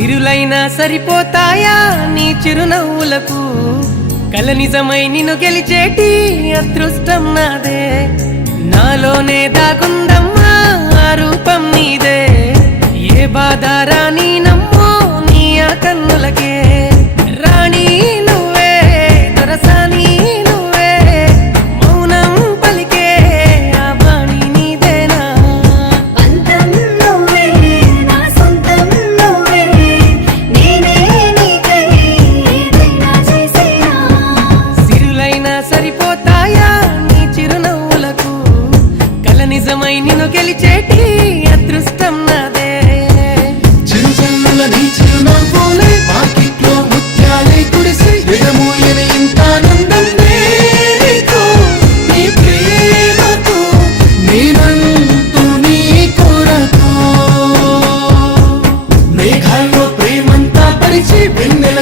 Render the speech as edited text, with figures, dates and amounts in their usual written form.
సిరులైనా సరిపోతాయా నీ చిరునవ్వులకు కల నిజమై నిన్ను గెలిచేటి అదృష్టం నాదే నాలోనే దాగుందమ్మా ఆ రూపం నీదే ఏ బాధ రాని నమ్మో నీ ఆ కన్నులకే రాణి నువ్వే దొరసాని నువ్వే మౌనం పలికే ఆ బాణి నీదేనా పంతం నువ్వే నా సొంతం నువ్వే నేనే నీకై ఏదైనా చేసేనా సిరులైనా సరిపోతాయా నీ చిరునవ్వులకు కల నిజమై నిన్ను గెలిచేటి అదృష్టం నాదే చిరుజల్లుల నీ చిరునవ్వులే పాకిట్లో ముత్యాలే కురిసి విడమూయని ఇంత ఆనందం నీకు నీ ప్రేమతో నేనంటూ నీ కొరకు మేఘాల్లో ప్రేమంతా పరిచి వెన్నెల